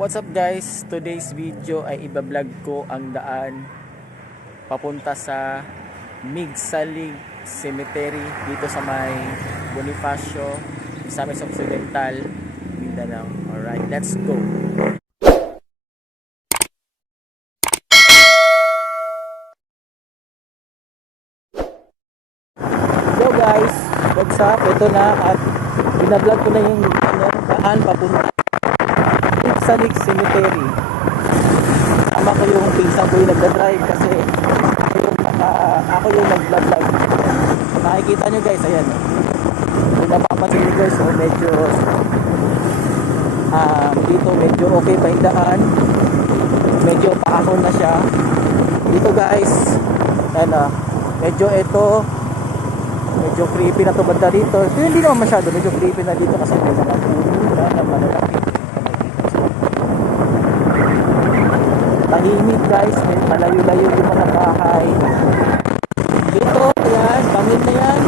What's up guys? Today's video ay ibablog ko ang daan papunta sa Migsalig Cemetery dito sa may Bonifacio, Misamis Occidental, Mindanao. Alright, let's go! So guys, what's up? Ito na at binablog ko na yung daan papunta Migsalig Cemetery. Sama ko yung pinsan ko yung nagdadrive kasi ako yung nag-vlog. Nakikita nyo guys, ayan. Kung napapansin nyo guys, so medyo dito medyo okay pa yung daan. Medyo paahon na siya. Dito guys, ayan, medyo medyo creepy na to banda dito. Ito hindi naman masyado, medyo creepy na dito kasi may mga puno na malalaki. Tahimik guys, may malayo-layo yung mga bahay. Dito, yan, bangin na yan.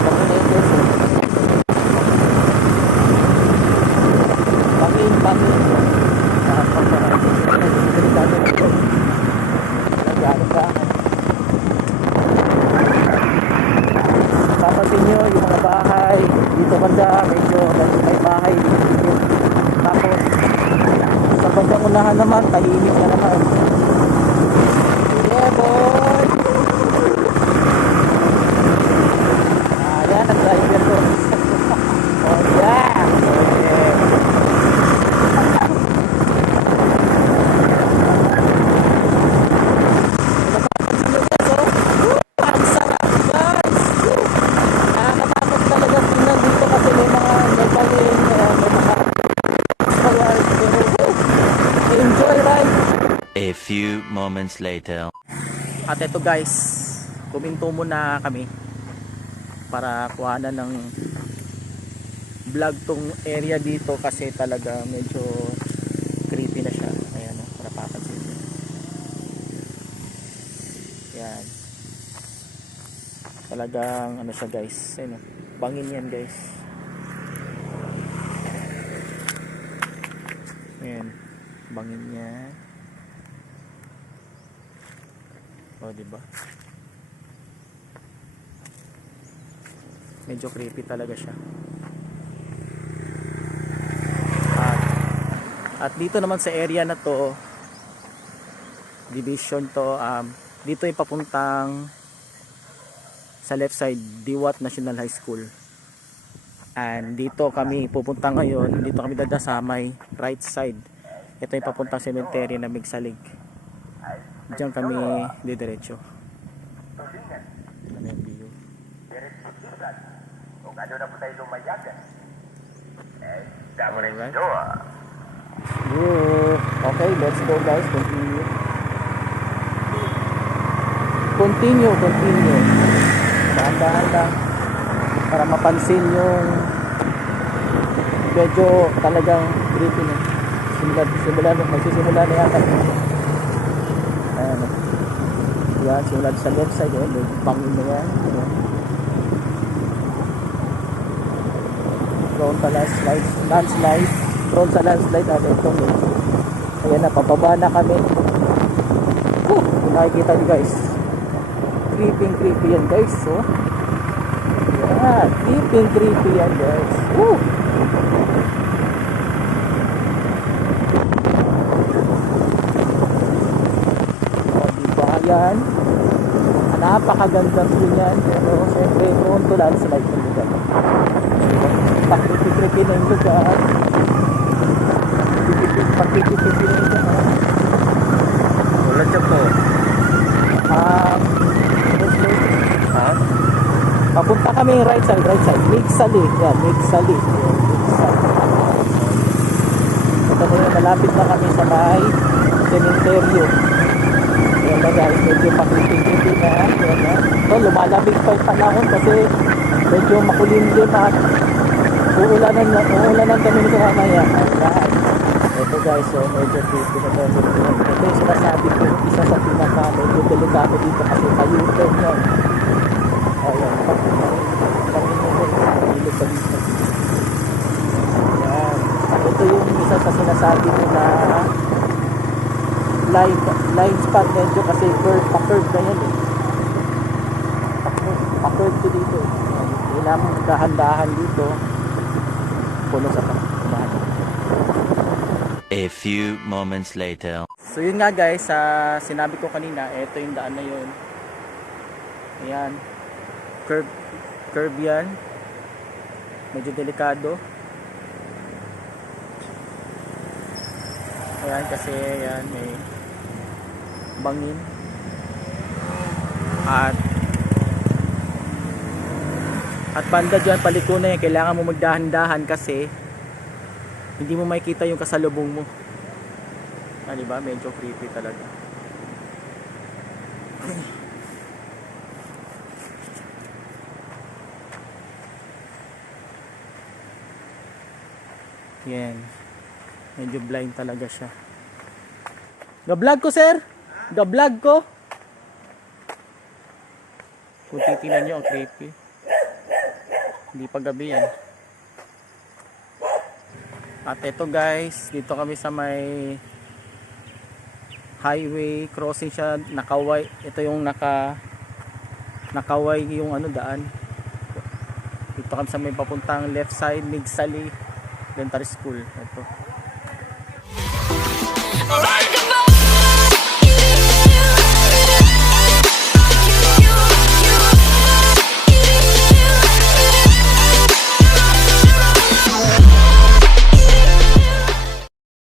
Bangin na yan guys. Bangin. Papansin nyo yung mga bahay. Dito banda, medyo may bahay dito. Tapos, sa bandang unahan naman, tahimik na naman. Yeah boy! Ayan, ang driver ko. Oh yeah! Ang sarap guys! Nakakatakot talaga tingnan dito kasi may mga nagbaling, may mga enjoy ride. A few moments later. At ito guys, kuminto muna kami para kuhanan ng vlog tong area dito kasi talaga medyo creepy na siya. Ayan, para papansin nyo. Yan. Talagang ano siya guys. Ayan, bangin yan guys. Ayan, bangin niya. O, diba? Medyo creepy talaga siya. At dito naman sa area na to, division to, dito yung papuntang sa left side, Diwat National High School. And dito kami pupunta ngayon, dito kami dadasamay right side. Ito yung papuntang cemetery na Migsalig. Diyan kami didiretso. Ano yung view? Alright. Okay, let's go guys. Continue. Dahan-dahan lang para mapansin yung medyo talagang creepy na. Magsisimula na yata. Ayan. Yan, simula sa left side. May bangin na yan. Prone sa landslide. Prone sa landslide. Ayan na, pababa na kami. Kung nakikita nyo guys. Creepy yan guys. So, yan, creepy yan guys. Yan, napakaganda view niyan, pero siyempre noon to landslide ng lugar. Pakititripi na yung lugar. Pakititripi na yung lugar. Wala siya po. Papunta kami right side. Migsalig. Yan, Migsalig. Ito na yung malapit na kami sa may cementerio. Ayan na guys, medyo pakititripi na. Ito, lumalamig pa yung panahon kasi medyo makulimlim at uulanan kami nito mamaya. Ito guys, so medyo creepy na ito. Ito yung sinasabi ko, isa sa pinaka medyo delikado dito kasi payutin yun. Ayan, pag-ilog sa dito. Ayan. sa sinasabi nila blind spot medyo kasi pa-curve na yan eh. Pa-curve to dito eh. Kailangan magdahan-dahan dito. Puno sa pagdahan. A few moments later. So yun nga guys, sinabi ko kanina, ito yung daan na yun. Ayan. Curve yan. Medyo delikado. Ayan kasi ayan, may bangin. At banda dyan, paliko na yan. Kailangan mo magdahan-dahan kasi hindi mo makikita yung kasalubong mo. Diba? Medyo creepy talaga. Yan. Medyo blind talaga siya. Ga-vlog ko, sir? Ga-vlog ko? Kung titignan nyo, ang creepy. Hindi pa gabi yan. At ito guys, dito kami sa may highway crossing siya, nakaway. Ito yung nakaway yung ano daan. Dito kami sa may papuntang left side, Migsali Elementary School. Ito.